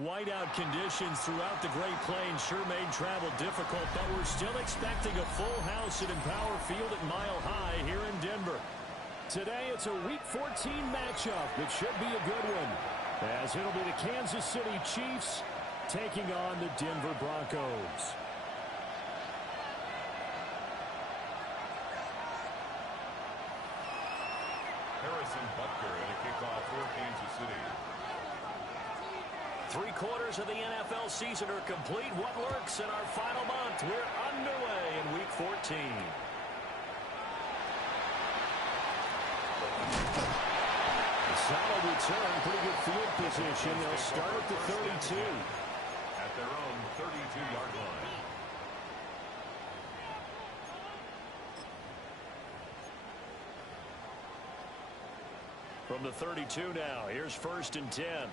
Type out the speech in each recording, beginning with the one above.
Whiteout conditions throughout the Great Plains sure made travel difficult, but we're still expecting a full house at Empower Field at Mile High here in Denver. Today, it's a Week 14 matchup that should be a good one, as it'll be the Kansas City Chiefs taking on the Denver Broncos. Harrison Butker at a kickoff for Kansas City. 3/4 of the NFL season are complete. What lurks in our final month? We're underway in Week 14. A solid return, pretty good field position. They'll start at the 32. At their own 32-yard line. From the 32 now, here's 1st and 10.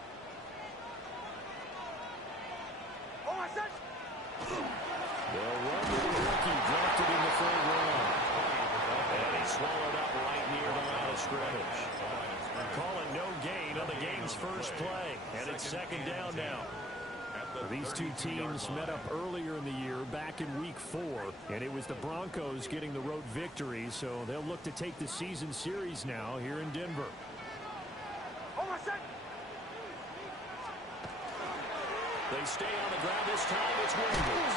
They'll run with the rookie drafted in the 3rd round. And he's swallowed up right near the line of scrimmage. Calling no gain on the game's first play. And it's 2nd down now. These two teams met up earlier in the year, back in Week 4. And it was the Broncos getting the road victory, so they'll look to take the season series now here in Denver. They stay on the ground this time. It's Williams.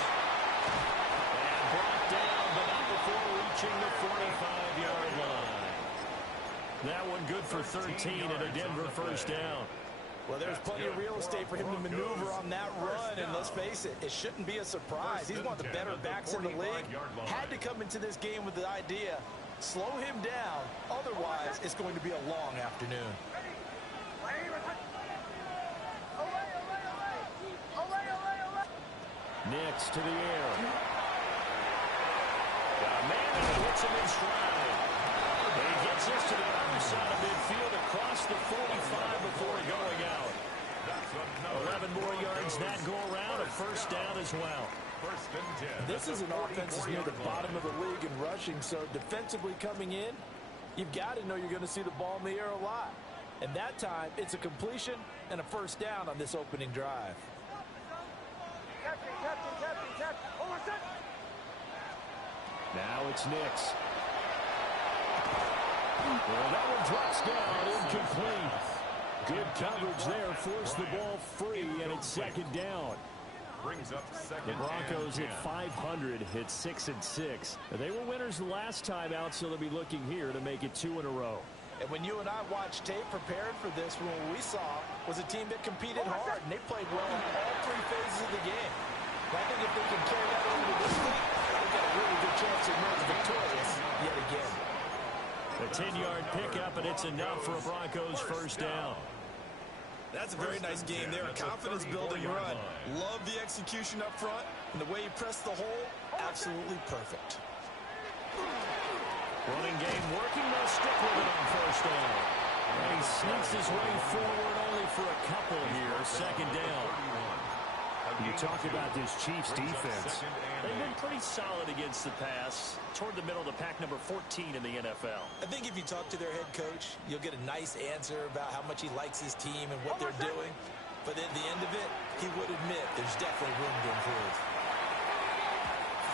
And brought down, but not before reaching the 45-yard line. That one good for 13 and a Denver 1st down. Well, there's plenty of real estate for him to maneuver on that run, and let's face it, it shouldn't be a surprise. He's one of the better backs in the league. Had to come into this game with the idea, slow him down, otherwise it's going to be a long afternoon. Nix to the air. Got a man and he hits him in stride. And he gets this to the other side of midfield across the 45 before going out. 11 more yards that go around, a 1st down as well. 1st and 10. This is an offense that's near the bottom of the league in rushing, so defensively coming in, you've got to know you're going to see the ball in the air a lot. And that time, it's a completion and a 1st down on this opening drive. Now it's Nix. Well, that one drops down, incomplete. Good coverage there, forced the ball free, and it's 2nd down. Brings up 2nd. The Broncos at 500 hit 6 and 6. They were winners the last time out, so they'll be looking here to make it 2 in a row. And when you and I watched tape prepared for this, what we saw was a team that competed hard, and they played well in all 3 phases of the game. I think if they can carry that over to this week, they've got a really good chance to emerge victorious yet again. A 10-yard pickup, and it's enough for a Broncos 1st down. That's a very nice game there. A confidence-building run. Love the execution up front, and the way he pressed the hole, absolutely perfect. Running game working, they'll stick with it on 1st down. And he sneaks his way forward only for a couple here, 2nd down. You talk about this Chiefs defense. They've been pretty solid against the pass, toward the middle of the pack, number 14 in the NFL. I think if you talk to their head coach, you'll get a nice answer about how much he likes his team and what they're doing. But at the end of it, he would admit there's definitely room to improve.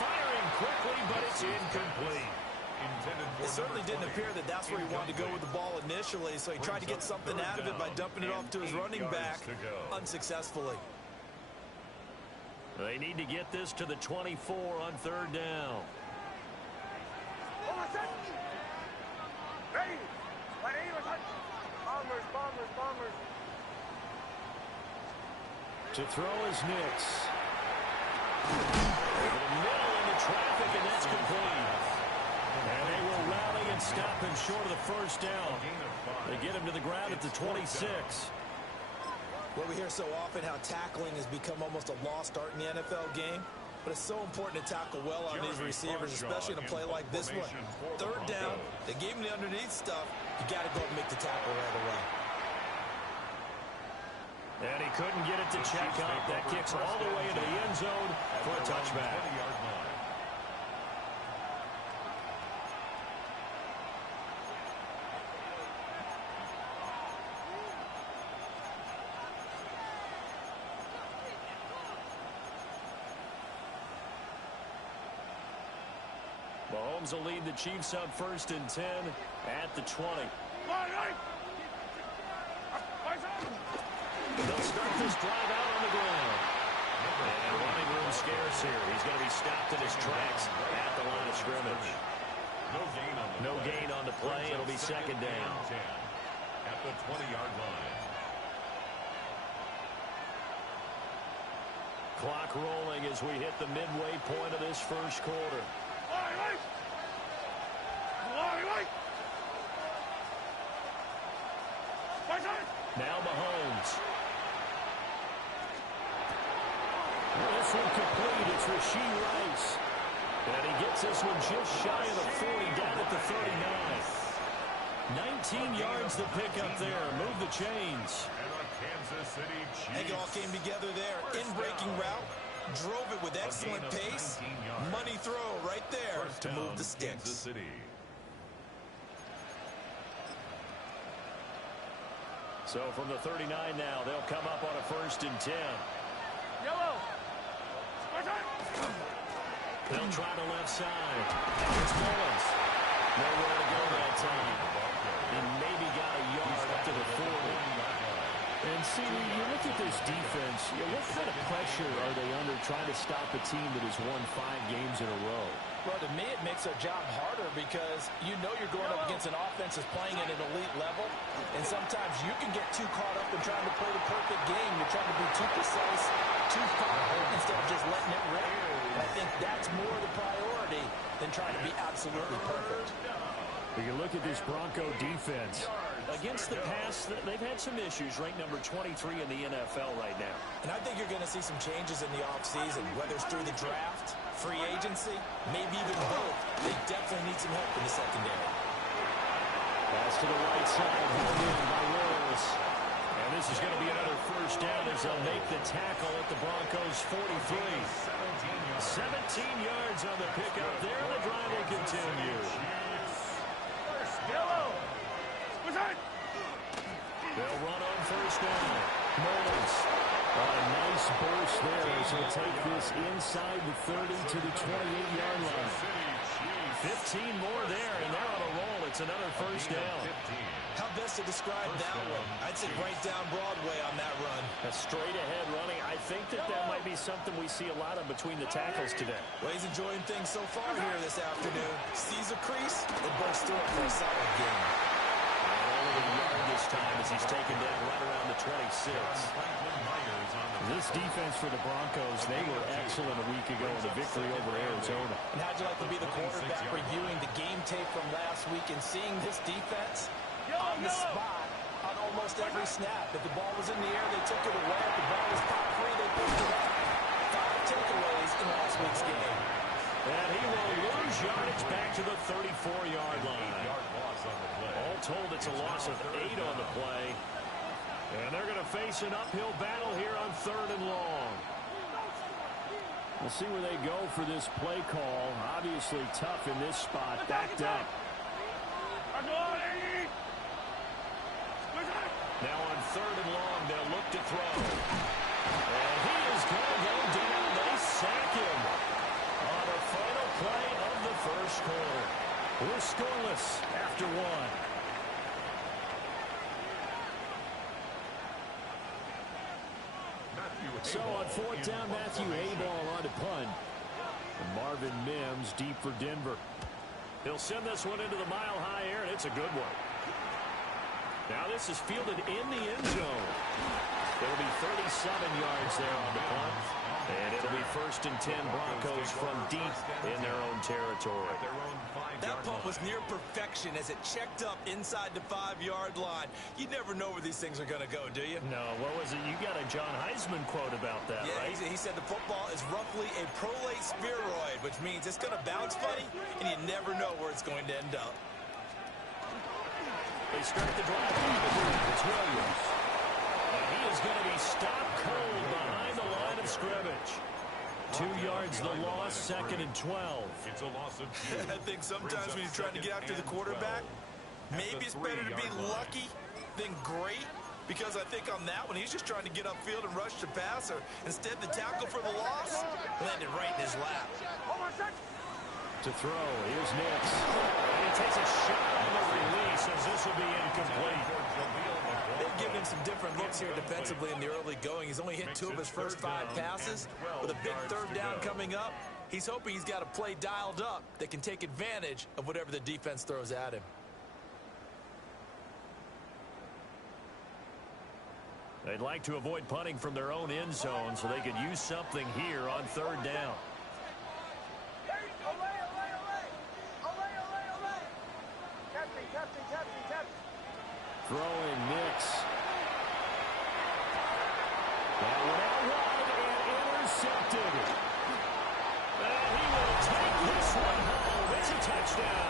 Firing quickly, but it's incomplete. It certainly didn't appear that that's where he wanted to go with the ball initially, so he tried to get something out of it by dumping it off to his running back unsuccessfully. They need to get this to the 24 on 3rd down. To throw is Nix. Over the middle into traffic, and that's complete. And they will rally and stop him short of the 1st down. They get him to the ground at the 26. Well, we hear so often how tackling has become almost a lost art in the NFL game. But it's so important to tackle well on these receivers, especially in a play like this one. 3rd down, they gave him the underneath stuff. You got to go and make the tackle right away. And he couldn't get it to check up. That kicks all the way into the end zone for a touchback. Mahomes will lead the Chiefs up 1st and 10 at the 20. They'll start this drive out on the ground. And running room scarce here. He's going to be stopped in his tracks at the line of scrimmage. No gain on the play. It'll be 2nd down. At the 20-yard line. Clock rolling as we hit the midway point of this first quarter. Now Mahomes. This one complete. It's Rashee Rice. And he gets this one just shy of the 40, down at the 39. 19 yards to pick up there. Move the chains. I think it all came together there. In-breaking route. Drove it with excellent pace. Money throw right there to move the sticks. So from the 39 now, they'll come up on a 1st and 10. They'll try the left side. It's Mullins. Nowhere to go that time. And maybe got a yard up to the 40. And see, you look at this defense, what kind of pressure are they under trying to stop a team that has won 5 games in a row? Well, to me, it makes our job harder because you know you're going up against an offense that's playing at an elite level, and sometimes you can get too caught up in trying to play the perfect game. You're trying to be too precise, too thoughtful, instead of just letting it rip. And I think that's more the priority than trying to be absolutely perfect. You look at this Bronco defense. Against the pass, they've had some issues, ranked number 23 in the NFL right now. And I think you're going to see some changes in the offseason, whether it's through the draft, free agency, maybe even both. They definitely need some help in the secondary. Pass to the right side, held in by Wills. And this is going to be another 1st down as they'll make the tackle at the Broncos' 43. 17 yards on the pickup there, and the drive will continue. They'll run on 1st down. Mullins. A nice burst there as he'll take this inside the 30 to the 28-yard line. 15 more there, and they're on a roll. It's another 1st down. How best to describe that one? I'd say right down Broadway on that run. A straight-ahead running. I think that might be something we see a lot of between the tackles today. Well, he's enjoying things so far here this afternoon. Sees a crease and bursts through it for a solid game. A yard this time as he's taken down right around the 26. This defense for the Broncos, they were excellent a week ago in the victory over Arizona. And how'd you like to be the quarterback reviewing the game tape from last week and seeing this defense on the spot on almost every snap? If the ball was in the air, they took it away. If the ball was top 3, they picked it up. 5 takeaways in last week's game. And he will lose yardage back to the 34-yard line. All told, it's a loss of 8 on the play. And they're going to face an uphill battle here on 3rd and long. We'll see where they go for this play call. Obviously tough in this spot, backed up. Now on 3rd and long, they'll look to throw. And he is going to go down. They sack him on the final play of the first quarter. We're scoreless after 1. So on 4th down, Matthew Hayball on to punt. And Marvin Mims deep for Denver. He'll send this one into the mile-high air, and it's a good one. Now this is fielded in the end zone. It'll be 37 yards there on the punt. And it'll be 1st and 10 Broncos from deep in their own territory. That punt was near perfection as it checked up inside the 5-yard line. You never know where these things are going to go, do you? No, what was it? You got a John Heisman quote about that, right? He said the football is roughly a prolate spheroid, which means it's going to bounce funny, and you never know where it's going to end up. They start the drive. It's Williams. And he is going to be stopped cold behind the line of scrimmage. 2 yards the loss, 2nd and 12. It's a loss of 2. I think sometimes when you're trying to get after the quarterback, maybe it's better to be lucky than great, because I think on that one, he's just trying to get upfield and rush the passer. Instead, the tackle for the loss landed right in his lap. To throw, here's Nix. And he takes a shot on the release as this will be incomplete. They've given him some different looks here defensively in the early going. He's only hit 2 of his first 5 passes. With a big third down coming up, he's hoping he's got a play dialed up that can take advantage of whatever the defense throws at him. They'd like to avoid punting from their own end zone so they could use something here on third down. Throwing Nix. That went out wide and intercepted. And he will take this one home. It's a touchdown.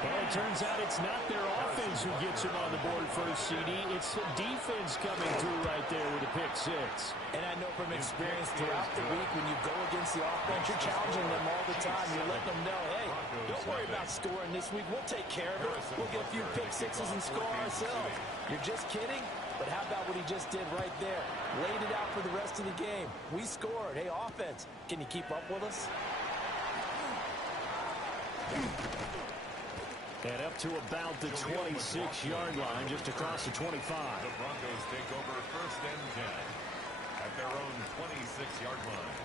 And it turns out it's not their offense who gets him on the board first, CD. It's the defense coming through right there with a pick 6. And I know from experience throughout the week, when you go against the offense, you're challenging them all the time. You're letting them know, hey, don't worry about scoring this week. We'll take care of it. We'll get a few pick 6s and score ourselves. You're just kidding? But how about what he just did right there? Laid it out for the rest of the game. We scored. Hey, offense, can you keep up with us? And up to about the 26-yard line, just across the 25. The Broncos take over first and 10 at their own 26-yard line.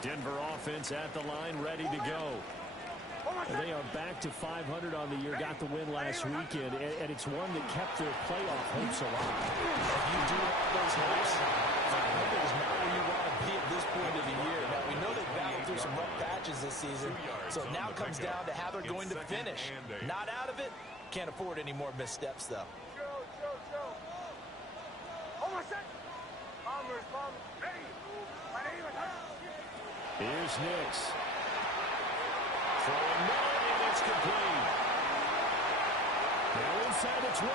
Denver offense at the line, ready to go. And they are back to 500 on the year, got the win last weekend, and it's one that kept their playoff hopes alive. If you do have those hopes, 500 is not where you want to be at this point of the year. Now, we know they've battled through some rough patches this season, so it now comes down to how they're going to finish. Not out of it, can't afford any more missteps, though. Here's Nix. Throwing middle, and it's complete. Now inside the 25.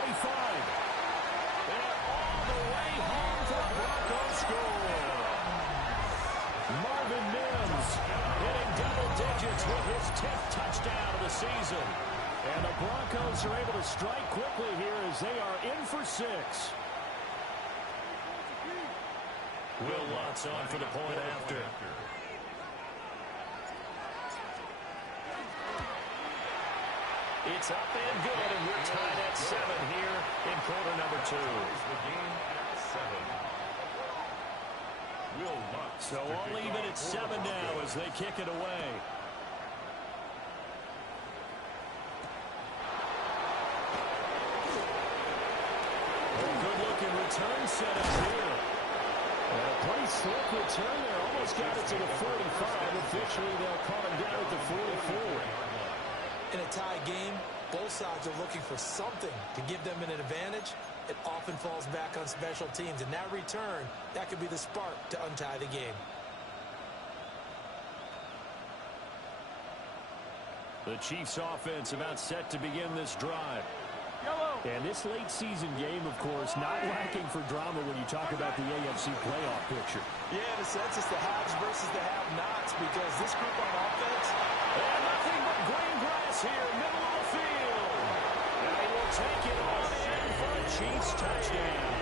And all the way home for the Broncos score. Marvin Mims hitting double digits with his 10th touchdown of the season. And the Broncos are able to strike quickly here as they are in for 6. Will Lutz on for the point after. It's up and good, and we're tied at 7 here in quarter number 2. The game at 7. Will Lutz. So all even at 7 now as they kick it away. A good-looking return set up here. And a pretty slick return there. Almost got it to the 45. Officially, they'll call him down at the 44. In a tie game, both sides are looking for something to give them an advantage. It often falls back on special teams, and that return, that could be the spark to untie the game. The Chiefs offense about set to begin this drive. And this late season game, of course, not lacking for drama when you talk about the AFC playoff picture. Yeah, in a sense, it's the haves versus the have-nots, because this group on offense, and nothing but green grass here, middle of the field. And they will take it on in for a Chiefs touchdown.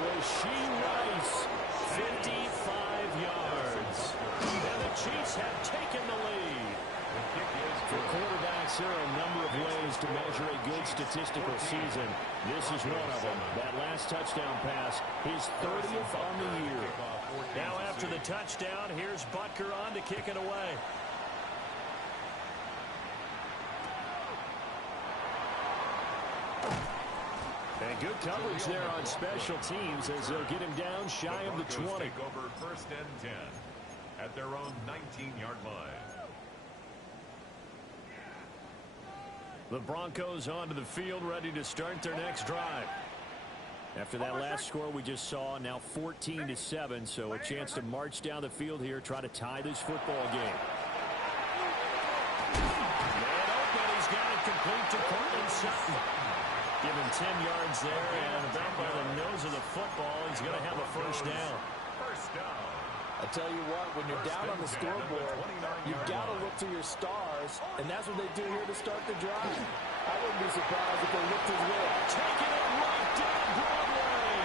Rasheed Rice, 55 yards. And the Chiefs have taken the lead. For quarterbacks, there are a number of ways to measure a good statistical season. This is one of them. That last touchdown pass, his 30th on the year. Now after the touchdown, here's Butker on to kick it away. And good coverage there on special teams as they'll get him down shy of the 20. Take over first and 10 at their own 19-yard line. The Broncos onto the field, ready to start their next drive. After that last score we just saw, now 14-7, so a chance to march down the field here, try to tie this football game. Man open, he's got it complete to Cortland Sutton. Give him 10 yards there, and about by the nose of the football, he's going to have a first down. First down. I tell you what, when you're down on the scoreboard, you've got to look to your stars, and that's what they do here to start the drive. I wouldn't be surprised if they looked his way. Taking it right down Broadway.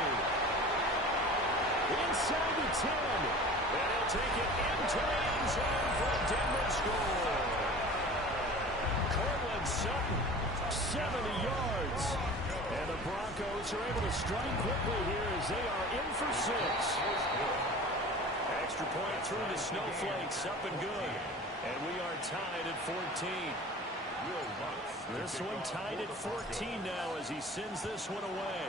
Inside the 10. And he'll take it into the end zone for a Denver score. Cortland Sutton, 70 yards. And the Broncos are able to strike quickly here as they are in for 6. Extra point through the Snowflakes, up and good. And we are tied at 14. This one tied at 14 now as he sends this one away.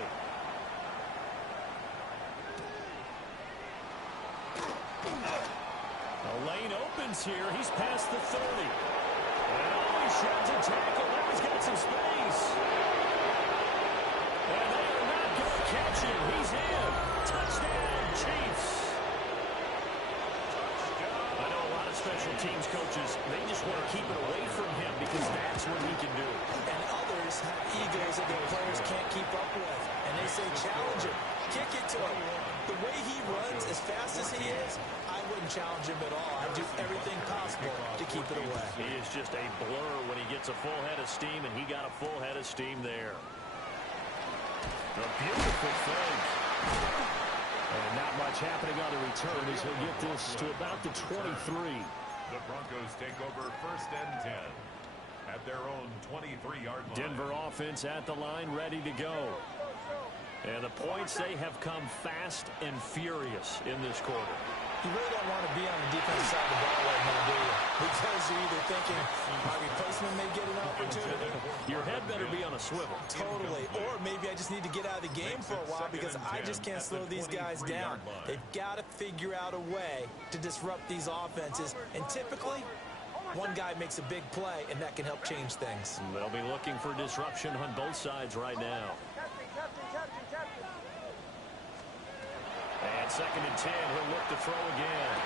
The lane opens here. He's past the 30. And he sheds a tackle. Now he's got some space. And they are not going to catch him. He's in. Touchdown, Chiefs. I know a lot of special teams coaches, they just want to keep it away from him because that's what he can do. And others have egos that their players can't keep up with. And they say, challenge him. Kick it to him. The way he runs, as fast as he is, I wouldn't challenge him at all. I'd do everything possible to keep it away. He is just a blur when he gets a full head of steam, and he got a full head of steam there. A beautiful fake. And not much happening on the return as he'll get this to about the 23. The Broncos take over 1st and 10 at their own 23-yard line. Denver offense at the line, ready to go. And the points, they have come fast and furious in this quarter. You really don't want to be on the defensive side of the ball right now, do you? Because you're either thinking, my replacement may get an opportunity. Your head better be on a swivel. Totally. Or maybe I just need to get out of the game for a while because I just can't slow these guys down. They've got to figure out a way to disrupt these offenses. And typically, one guy makes a big play, and that can help change things. They'll be looking for disruption on both sides right now. And 2nd and 10, he'll look to throw again.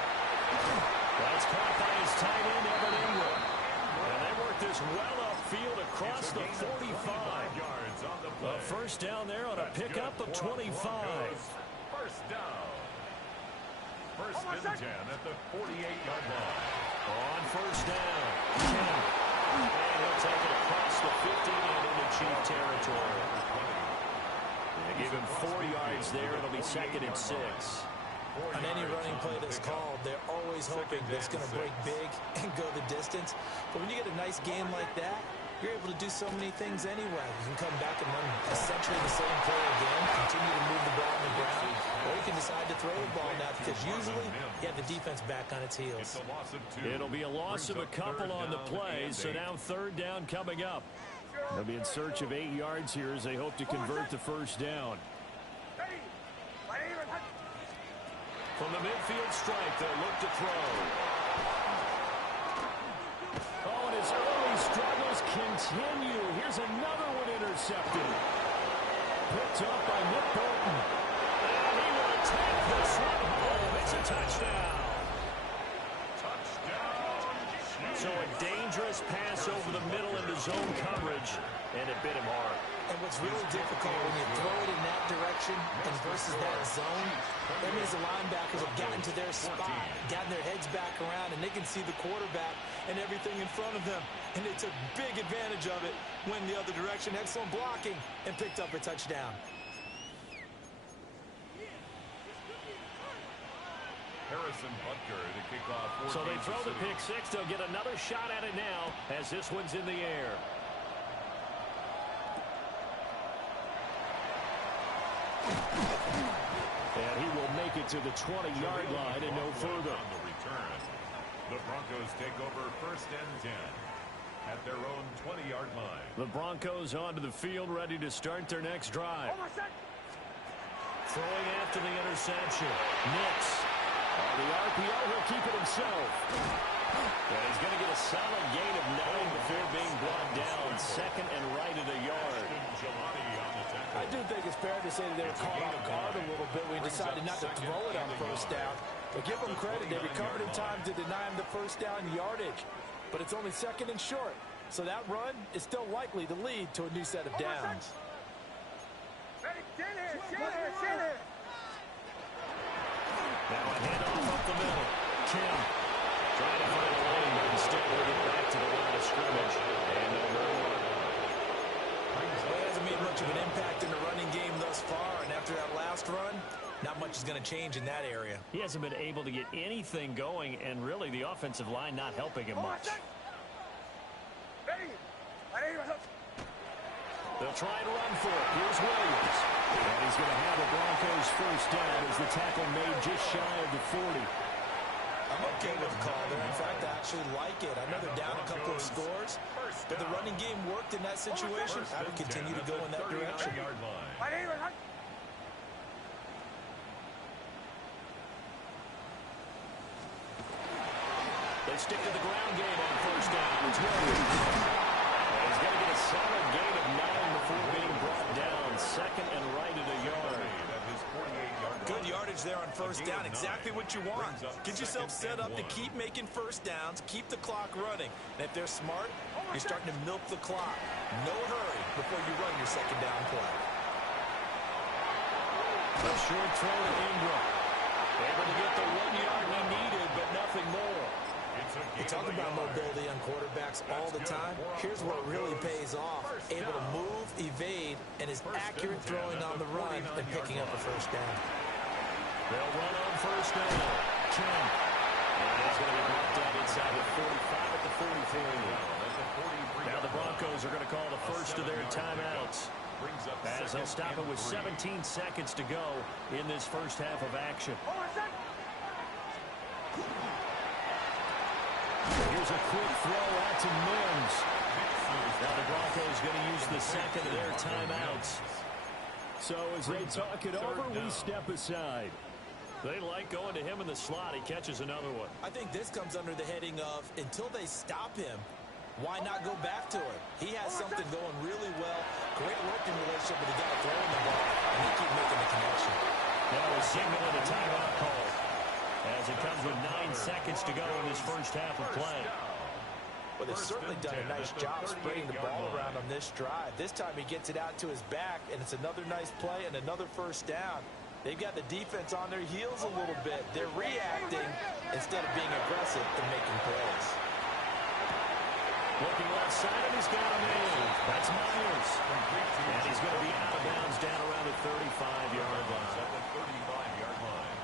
That's caught by his tight end, Evan Ingram. And they work this well upfield across the 45. Yards on the play. A first down there on a pickup of 25. First down. 1st and 10 at the 48-yard line. On first down, Ken. And he'll take it across the 50 and into Chief territory. They give him 4 yards there. It'll be 2nd and 6. On any running play that's called, they're always hoping that it's going to break big and go the distance. But when you get a nice game like that, you're able to do so many things anyway. You can come back and run essentially the same play again, continue to move the ball on the ground, or you can decide to throw the ball now because usually you have the defense back on its heels. It'll be a loss of a couple on the play, so now 3rd down coming up. They'll be in search of 8 yards here as they hope to convert the first down. From the midfield stripe, they'll look to throw. Oh, and his early struggles continue. Here's another one intercepted. Picked up by Nick Bolton. And he will take this one home. It's a touchdown. So a dangerous pass over the middle into zone coverage, and it bit him hard. And what's really difficult when you throw it in that direction and versus that zone, that means the linebackers have gotten to their spot, gotten their heads back around, and they can see the quarterback and everything in front of them. And they took big advantage of it, went the other direction, excellent blocking, and picked up a touchdown. Harrison Butker to kick off. So they throw the pick six. They'll get another shot at it now as this one's in the air. And he will make it to the 20-yard line and no further. On the return, the Broncos take over 1st and 10 at their own 20-yard line. The Broncos onto the field, ready to start their next drive. Throwing after the interception. Nix. On the RPO, he'll keep it himself. And he's going to get a solid gain of 9 before being brought down. 2nd and right at a yard. I do think it's fair to say that they were caught off guard a little bit when he decided not to throw it on first down. But give them credit. They recovered in time to deny him the first down yardage. But it's only 2nd and short. So that run is still likely to lead to a new set of downs. Now a handoff up the middle. Kim trying to find a lane, but instead will get back to the line of scrimmage. And Well, it hasn't made much of an impact in the running game thus far. And after that last run, Not much is going to change in that area. He hasn't been able to get anything going, and really the offensive line not helping him much. They'll try and run for it. Here's Williams. And he's going to have the Broncos first down as the tackle made just shy of the 40. I'm okay with the call there. In fact, I actually like it. I know they're down a couple of scores, but the running game worked in that situation. I would continue to go in that direction. They stick to the ground game on first down. It's Williams. And he's going to get a solid gain of 9 before being brought down. Second and right at a yard. Good yardage there on first down. Exactly what you want. Get yourself set up to keep making first downs, keep the clock running. And if they're smart, you're starting to milk the clock. No hurry before you run your second down play. A short throw to Ingram. Able to get the 1 yard he needed, but nothing more. We talk about mobility on quarterbacks all the time. Here's where it really pays off. Able to move, evade, and is accurate throwing on the run and picking up a first down. They'll run on first down. 10. And he's going to be brought down inside the 45 at the 43. Now the Broncos are going to call the first of their timeouts, as they'll stop it with 17 seconds to go in this first half of action. Here's a quick throw out to Mims. Now the Broncos going to use the second of their timeouts. So as they talk it over, we step aside. They like going to him in the slot. He catches another one. I think this comes under the heading of, until they stop him, why not go back to it? He has something going really well. Great working relationship with the guy throwing the ball, and they keep making the connection. Now a signal and a timeout call, as it comes with 9 seconds to go in this first half of play. Well, they've certainly done a nice job spreading the ball around on this drive. This time he gets it out to his back, and it's another nice play and another first down. They've got the defense on their heels a little bit. They're reacting instead of being aggressive and making plays. Looking left side, and he's got him in. That's Myers. And he's going to be out of bounds down around the 35-yard line.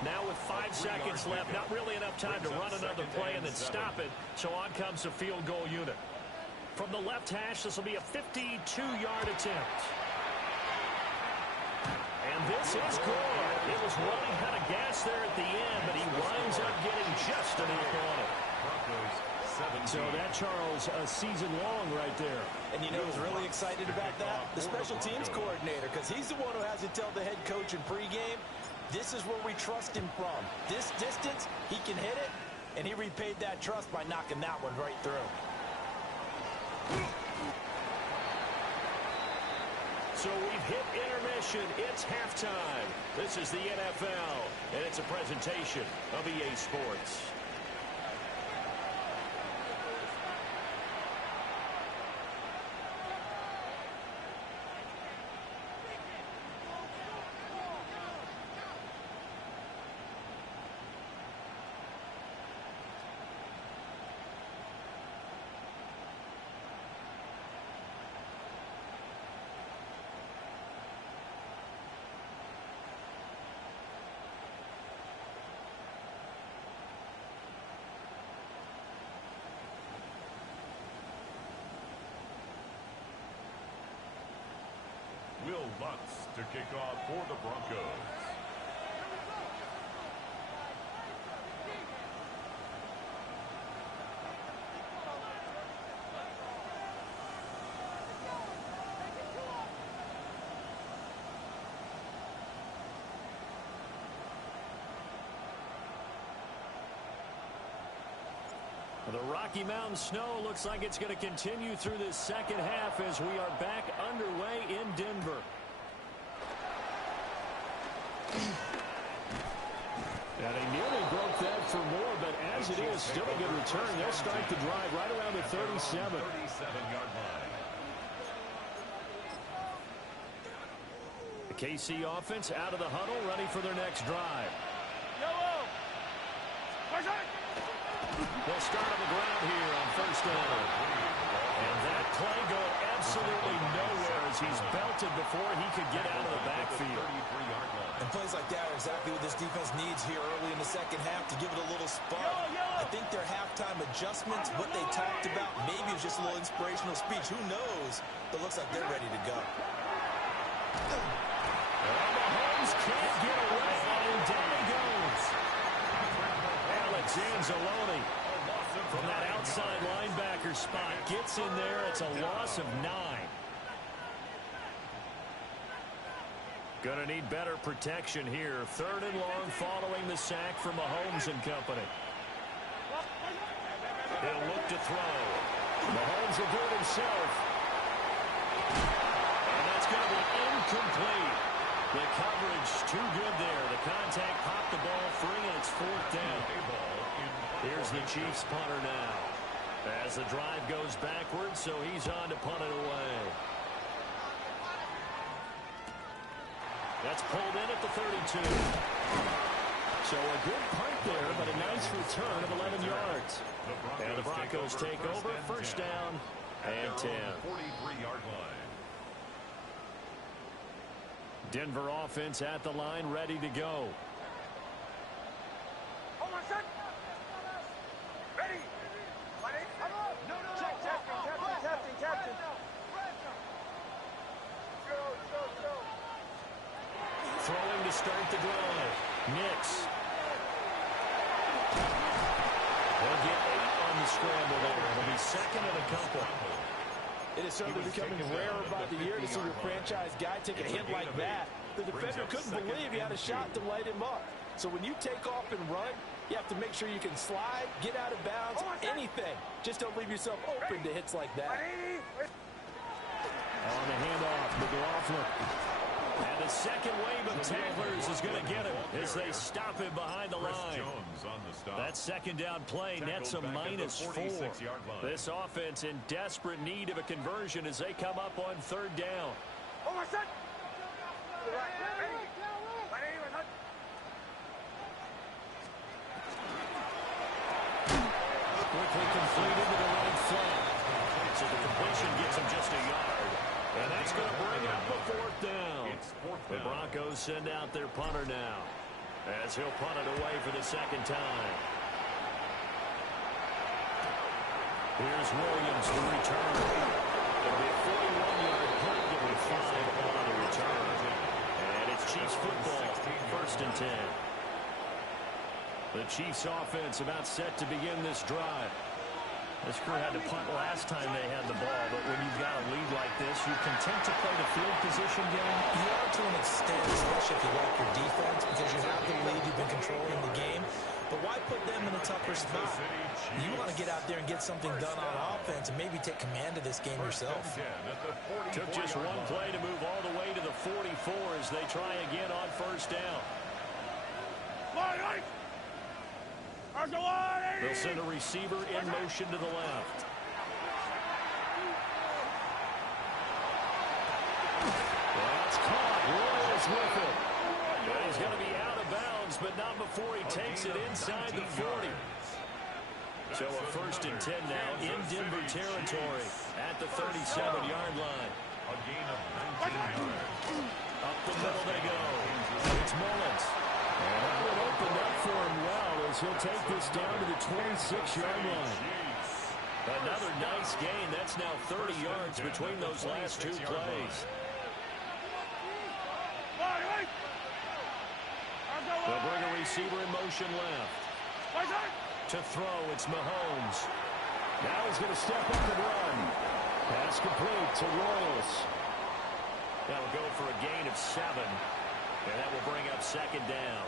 Now with 5 seconds left, not really enough time to run another play and then stop it. So on comes the field goal unit. From the left hash, this will be a 52-yard attempt. And this is good. It was running out of gas there at the end, but he winds up getting just enough on it. So that, Charles, a season long right there. And you know who's really excited about that? The special teams coordinator, because he's the one who has to tell the head coach in pregame, this is where we trust him from. This distance, he can hit it, and he repaid that trust by knocking that one right through. So we've hit intermission. It's halftime. This is the NFL, and it's a presentation of EA Sports. Will Lutz to kick off for the Broncos. The Rocky Mountain snow looks like it's going to continue through this second half as we are back underway in Denver. And they nearly broke that for more, but as it is, still a good return. They'll start the drive right around the 37. 37-yard line. The KC offense out of the huddle, ready for their next drive. They'll start on the ground here on first down. And that play going absolutely nowhere as he's belted before he could get out of the backfield. And plays like that are exactly what this defense needs here early in the second half to give it a little spark. I think their halftime adjustments, what they talked about, maybe it was just a little inspirational speech. Who knows? But looks like they're ready to go. Mahomes can't get away, and down he goes. Alex Anzalone from that outside linebacker spot gets in there. It's a loss of 9. Going to need better protection here. 3rd and long following the sack from Mahomes and company. He'll look to throw. Mahomes will do it himself. And that's going to be incomplete. The coverage too good there. The contact popped the ball free, and it's 4th down. Here's the Chiefs punter now. As the drive goes backwards, so he's on to punt it away. That's pulled in at the 32. So a good punt there, but a nice return of 11 yards. And the Broncos take over, 1st down and 10. 43-yard line. Denver offense at the line, ready to go. Ready. No. Captain. Go. Throwing to start the drive. Nix. They'll get 8 on the scramble there. It'll be 2nd and a couple. It is certainly becoming rarer by the year to see your franchise guy take a hit like that. The defender couldn't believe he had a shot to light him up. So when you take off and run, you have to make sure you can slide, get out of bounds, anything. Just don't leave yourself open to hits like that. On the handoff, McLaughlin. And the second wave of tacklers is going to get him as they stop him behind the line. That 2nd down play nets a -4. This offense in desperate need of a conversion as they come up on 3rd down. Quickly completed to the right flank. So the completion gets him just a yard. And that's going to bring up a 4th down. The Broncos send out their punter now as he'll punt it away for the 2nd time. Here's Williams to return. It'll be a 41-yard punt. It'll be 5 on the return. And it's Chiefs football, 1st and 10. The Chiefs offense about set to begin this drive. This crew had to punt last time they had the ball, but when you've got a lead like this, you're content to play the field position game? You are to an extent, especially if you like your defense, because you have the lead, you've been controlling the game. But why put them in a tougher spot? You want to get out there and get something done on offense and maybe take command of this game yourself. Took just one play to move all the way to the 44 as they try again on 1st down. They'll send a receiver in motion to the left. That's caught. Royals with it. But he's going to be out of bounds, but not before he takes it inside the 40. So a 1st and 10 now in Denver territory at the 37-yard line. A gain of 19 yards. Up the middle they go. It's Mullins. And that one opened up for him well as he'll take this down to the 26-yard line. Another nice gain. That's now 30 yards between those last 2 plays. They'll bring a receiver in motion left. To throw, it's Mahomes. Now he's going to step up and run. Pass complete to Royals. That'll go for a gain of 7. And that will bring up 2nd down.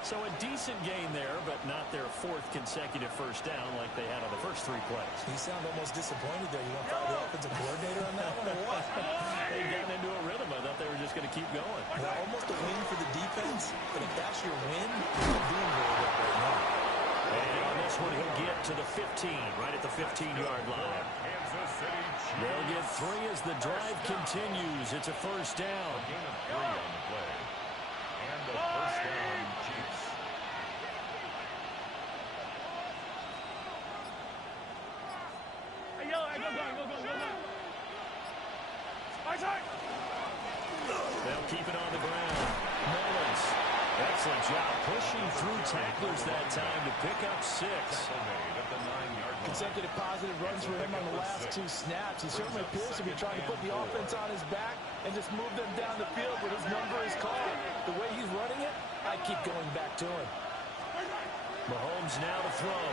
So a decent gain there, but not their 4th consecutive 1st down like they had on the first 3 plays. You sound almost disappointed there. You want to follow the offensive coordinator on that one or what? They got into a rhythm. I thought they were just going to keep going. Well, almost a win for the defense, but if that's your win, you're not doing really well right now. And on this one, he'll get to the 15, right at the 15-yard line. They'll get 3 as the drive continues. It's a 1st down. A gain of 3 on the play. And a 1st down, Chiefs. Hey, yo, go. They'll keep it on the ground. Mullins, excellent job pushing through tacklers that time to pick up 6. Consecutive positive runs for him on the last 2 snaps. He certainly appears to be trying to put the offense on his back and just move them down the field when his number is called. The way he's running it, I keep going back to him. Mahomes now to throw.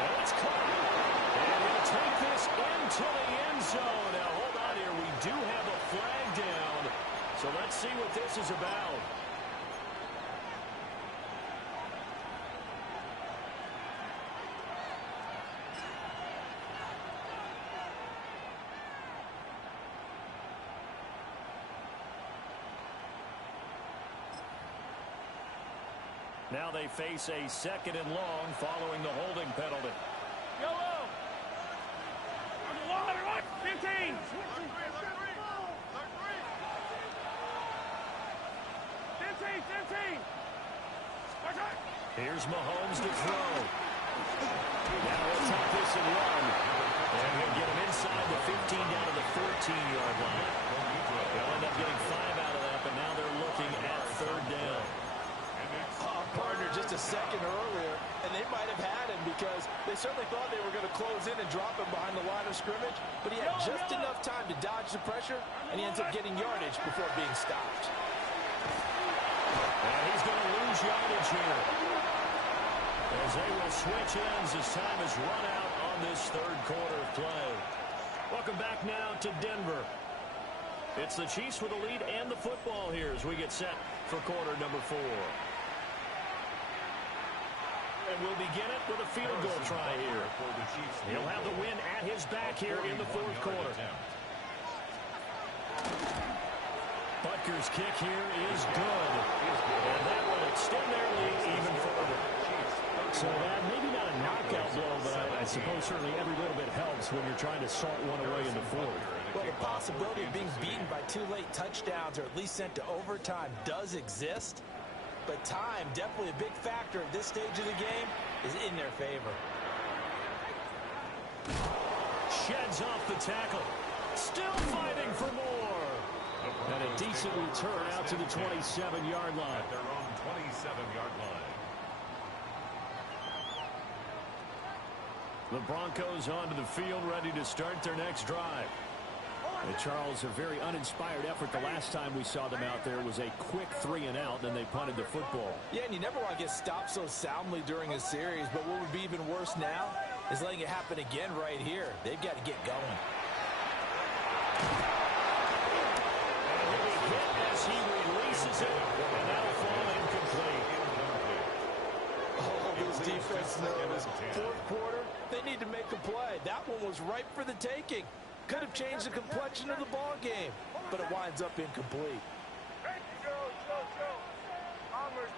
And it's caught. And he'll take this into the end zone. Now, hold on here. We do have a flag down. So let's see what this is about. Now they face a 2nd and long following the holding penalty. Yellow. On the wall, everyone. 15. 15. Here's Mahomes to throw. Now he'll top this and run. And he'll get him inside the 15 down to the 14-yard line. They'll end up getting 5 out of that, but now they're looking at 3rd down. Partner just a second earlier, and they might have had him because they certainly thought they were going to close in and drop him behind the line of scrimmage, but he had just enough time to dodge the pressure, and he ends up getting yardage before being stopped. And he's going to lose yardage here, as they will switch ends as time is run out on this 3rd quarter of play. Welcome back now to Denver. It's the Chiefs with the lead and the football here as we get set for quarter number 4. And we'll begin it with a field goal try here. He'll have the win at his back here in the 4th quarter. Butker's kick here is good. And that will extend their lead even further. So that maybe not a knockout blow, but I suppose certainly every little bit helps when you're trying to salt one away in the 4th. Well, the possibility of being beaten by 2 late touchdowns or at least sent to overtime does exist. But time, definitely a big factor at this stage of the game, is in their favor. Sheds off the tackle. Still fighting for more. And a decent return out to the 27-yard line. At their own 27-yard line. The Broncos onto the field, ready to start their next drive. And Charles, a very uninspired effort the last time we saw them out there was a quick 3-and-out, then they punted the football. Yeah, and you never want to get stopped so soundly during a series, but what would be even worse now is letting it happen again right here. They've got to get going. And he'll be hit as he releases it, and that'll fall incomplete. Oh, this defense knows. 4th quarter, they need to make a play. That one was ripe for the taking. Could have changed the complexion of the ball game, but it winds up incomplete. Bombers.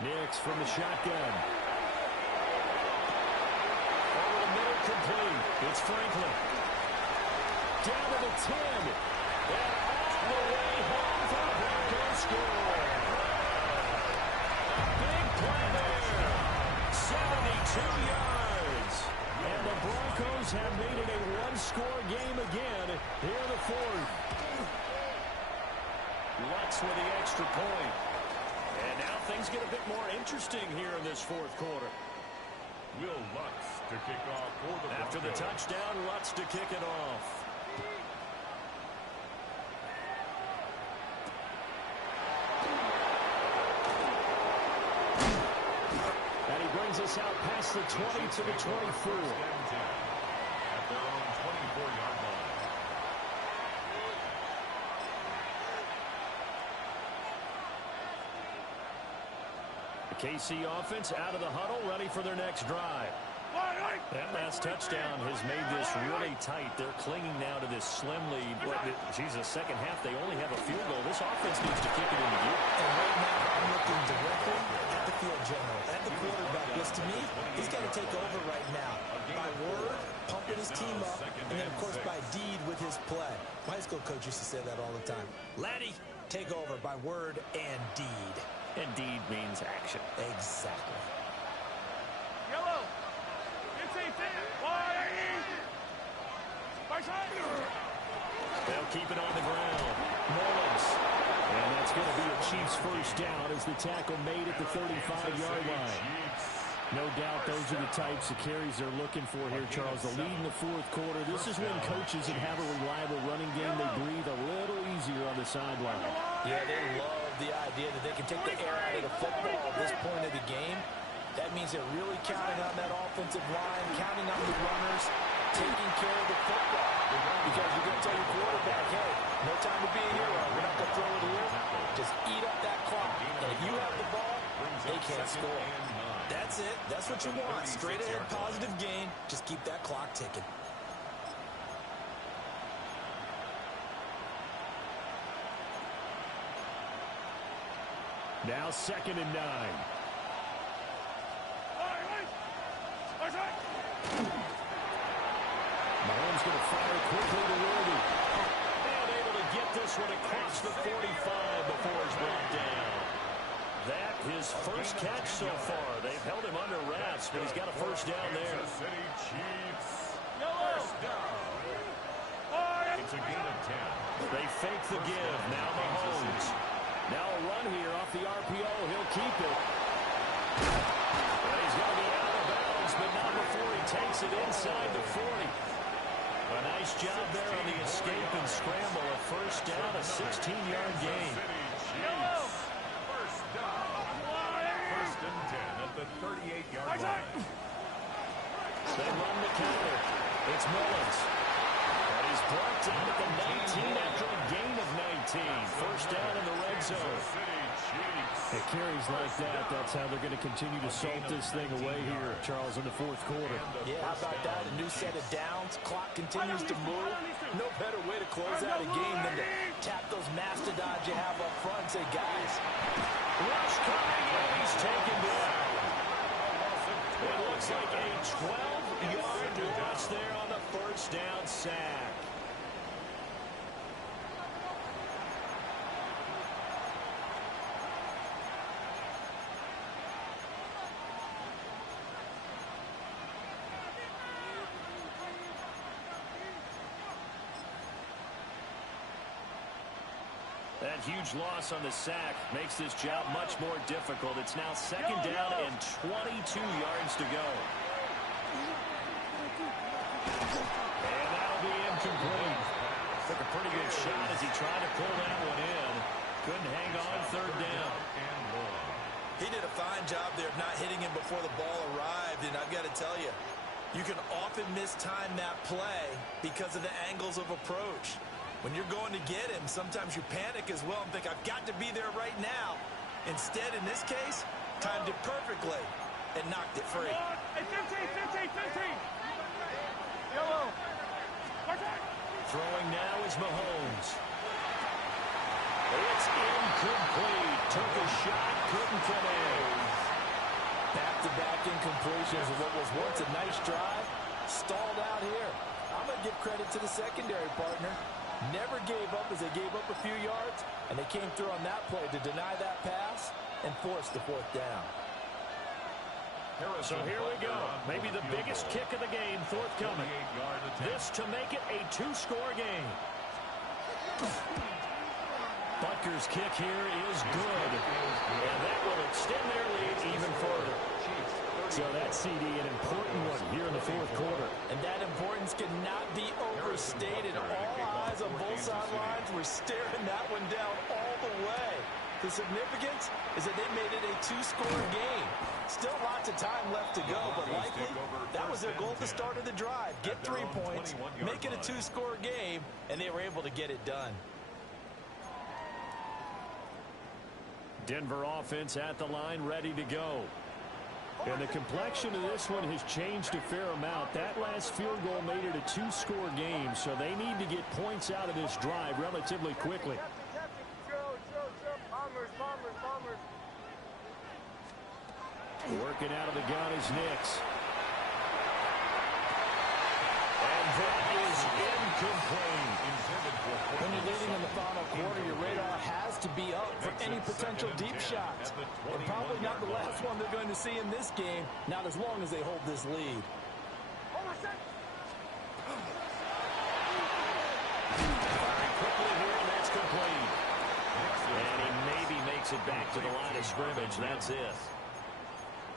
Nix from the shotgun. Over the middle, complete. It's Franklin. Down to the 10. And all the way home for the Broncos score. Big play there. 72 yards. And the Broncos have made it a 1-score game again here in the 4th. Lutz with the extra point. And now things get a bit more interesting here in this 4th quarter. Will Lutz to kick off for the Broncos. After the touchdown, Lutz to kick it off. And he brings us out past the 20 to the 24. At their own 24-yard line. The KC offense out of the huddle, ready for their next drive. That last touchdown has made this really tight. They're clinging now to this slim lead. Jesus, second half, they only have a field goal. This offense needs to kick it into gear. And right now, I'm looking directly at the field general, at the quarterback. Because to me, he's got to take over right now. By word, pumping his team up, and then, of course, by deed with his play. My high school coach used to say that all the time. Laddie, take over by word and deed. And deed means action. Exactly. Yellow. 15. They'll keep it on the ground. Mullins. And that's going to be a Chiefs first down as the tackle made at the 35-yard line. No doubt those are the types of carries they're looking for here, Charles. The lead in the fourth quarter. This is when coaches that have a reliable running game, they breathe a little easier on the sideline. Yeah, they love the idea that they can take the air out of the football at this point of the game. That means they're really counting on that offensive line, counting on the runners, taking care of the football. Because you're going to tell your quarterback, hey, no time to be a hero. We're not going to throw it here. Just eat up that clock. And if you have the ball, they can't score. That's it. That's what you want. Straight ahead, positive gain. Just keep that clock ticking. Now 2nd and 9. Mahomes going to fire quickly to Worthy. And able to get this one across the 45 before he's brought down. That his first catch so far. They've held him under wraps, but he's got a first down there. City Chiefs. First down. It's a gain of 10. They fake the give. Now Mahomes. Now a run here off the RPO. He'll keep it. And he's going to be out of bounds, but not before he takes it inside the 40. A nice job there on the escape and scramble. A first down, a 16-yard gain. First down. First and 10 at the 38-yard line. They run the counter. It's Mullins. And he's brought down at the 19 after a gain of 19. First down in the red zone. It carries like that. That's how they're going to continue to salt this thing away here, Charles, in the fourth quarter. Yeah, how about that? A new set of downs. Clock continues to move. No better way to close out a game than to tap those mastodons you have up front and say, guys. Rush coming in. He's taken down. It looks like a 12-yard loss there on the first down sack. That huge loss on the sack makes this job much more difficult. It's now 2nd down and 22 yards to go. And that'll be incomplete. Took a pretty good shot as he tried to pull that one in. Couldn't hang on 3rd down. He did a fine job there of not hitting him before the ball arrived, and I've got to tell you, you can often mistime that play because of the angles of approach. When you're going to get him, sometimes you panic as well and think, I've got to be there right now. Instead, in this case, timed it perfectly and knocked it free. Hey, 15. Yellow. Throwing now is Mahomes. It's incomplete. Took a shot, couldn't come in. Back-to-back incompletions of what was once a nice drive. Stalled out here. I'm going to give credit to the secondary partner. Never gave up as they gave up a few yards, and they came through on that play to deny that pass and force the 4th down. So here we go. Maybe the biggest kick of the game forthcoming. This to make it a 2-score game. Butker's kick here is good. And that will extend their lead even further. So that CD, an important one here in the fourth quarter. And that importance cannot be overstated. All eyes on both sidelines were staring that one down all the way. The significance is that they made it a 2-score game. Still lots of time left to go, but likely that was their goal at the start of the drive. Get 3 points, make it a 2-score game, and they were able to get it done. Denver offense at the line, ready to go. And the complexion of this one has changed a fair amount. That last field goal made it a 2-score game, so they need to get points out of this drive relatively quickly. Working out of the gun is Nix. And that is incomplete. When you're leading in the final quarter, your radar has to be up for any potential deep shots. And probably not the last one they're going to see in this game, not as long as they hold this lead. gets it back to the line of scrimmage. That's it.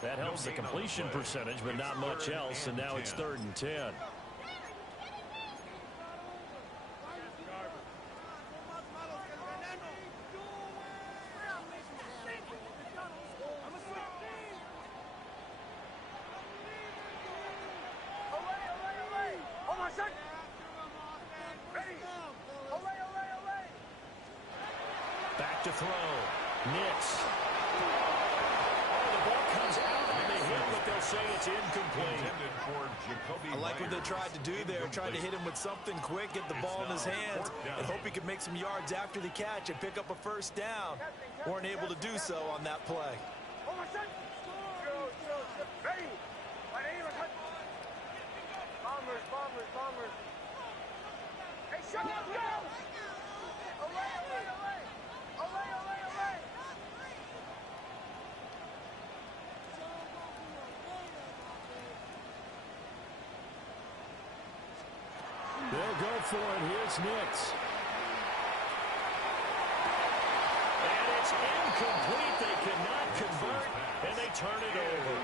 That helps the completion percentage, but not much else, and now it's 3rd and 10. Back to throw. Nix. Oh, the ball comes out on the hit, but they'll say it's incomplete. I like what they tried to do there, tried to hit him with something quick, get the ball in his hands, and hope he could make some yards after the catch and pick up a first down. Weren't able to do so on that play. Bombers. Hey, shut up, go! Away! They'll go for it. Here's Nix. And it's incomplete. They cannot convert, and they turn it over.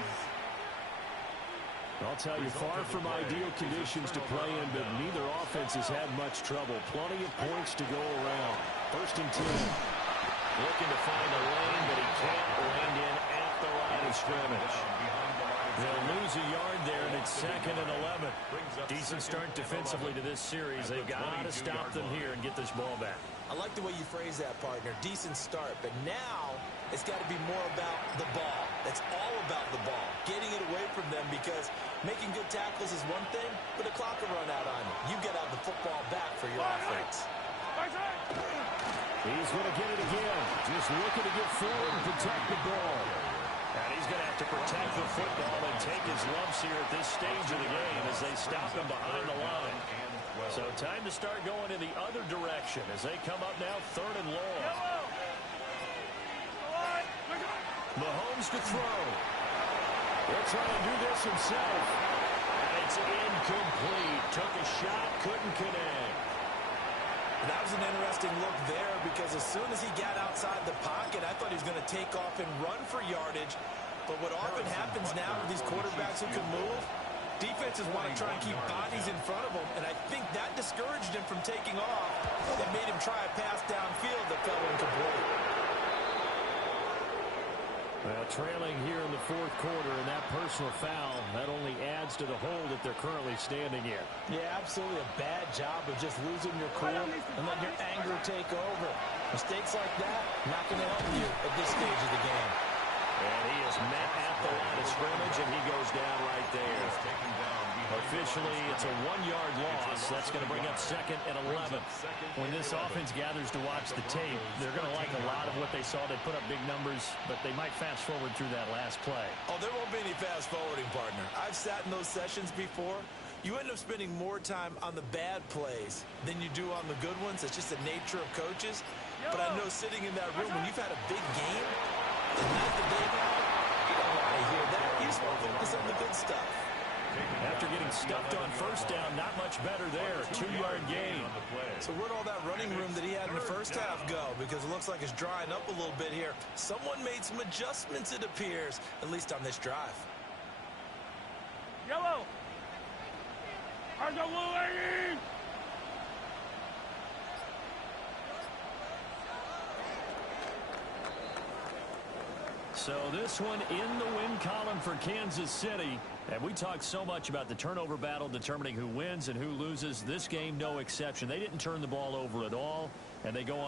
I'll tell you, far from ideal conditions to play in, but neither offense has had much trouble. Plenty of points to go around. 1st and 10. Looking to find a lane, but he can't land in at the line of scrimmage. They'll lose a yard there, and it's 2nd and 11. Decent start defensively to this series. They've got to stop them here and get this ball back. I like the way you phrase that, partner. Decent start, but now it's got to be more about the ball. It's all about the ball, getting it away from them, because making good tackles is one thing, but the clock will run out on you. You got to have the football back for your offense. He's going to get it again. Just looking to get forward and protect the ball. And he's going to have to protect the football and take his lumps here at this stage of the game as they stop him behind the line. So time to start going in the other direction as they come up now 3rd and long. Mahomes to throw. He'll try and do this himself. And it's incomplete. Took a shot, couldn't connect. That was an interesting look there, because as soon as he got outside the pocket, I thought he was going to take off and run for yardage. But what often happens now with these quarterbacks who can move, defenses want to try and keep bodies in front of them, and I think that discouraged him from taking off. It made him try a pass downfield that fell incomplete. Well, trailing here in the 4th quarter, and that personal foul, that only adds to the hole that they're currently standing in. Yeah, absolutely a bad job of just losing your cool and letting your anger take over. Mistakes like that, not going to help you at this stage of the game. And he is met at the line of scrimmage, and he goes down right there. Officially, it's a 1-yard loss. That's going to bring up 2nd and 11. When this offense gathers to watch the tape, they're going to like a lot of what they saw. They put up big numbers, but they might fast forward through that last play. Oh, there won't be any fast forwarding, partner. I've sat in those sessions before. You end up spending more time on the bad plays than you do on the good ones. It's just the nature of coaches. But I know sitting in that room, when you've had a big game, the night that they've had, you don't want to hear that. You just want to focus on the good stuff. After getting stuffed on 1st down, not much better there. 2-yard gain. So where'd all that running room that he had in the 1st half go? Because it looks like it's drying up a little bit here. Someone made some adjustments, it appears, at least on this drive. Yellow. Argo. So this one in the win column for Kansas City. And we talked so much about the turnover battle determining who wins and who loses. This game, no exception. They didn't turn the ball over at all, and they go on.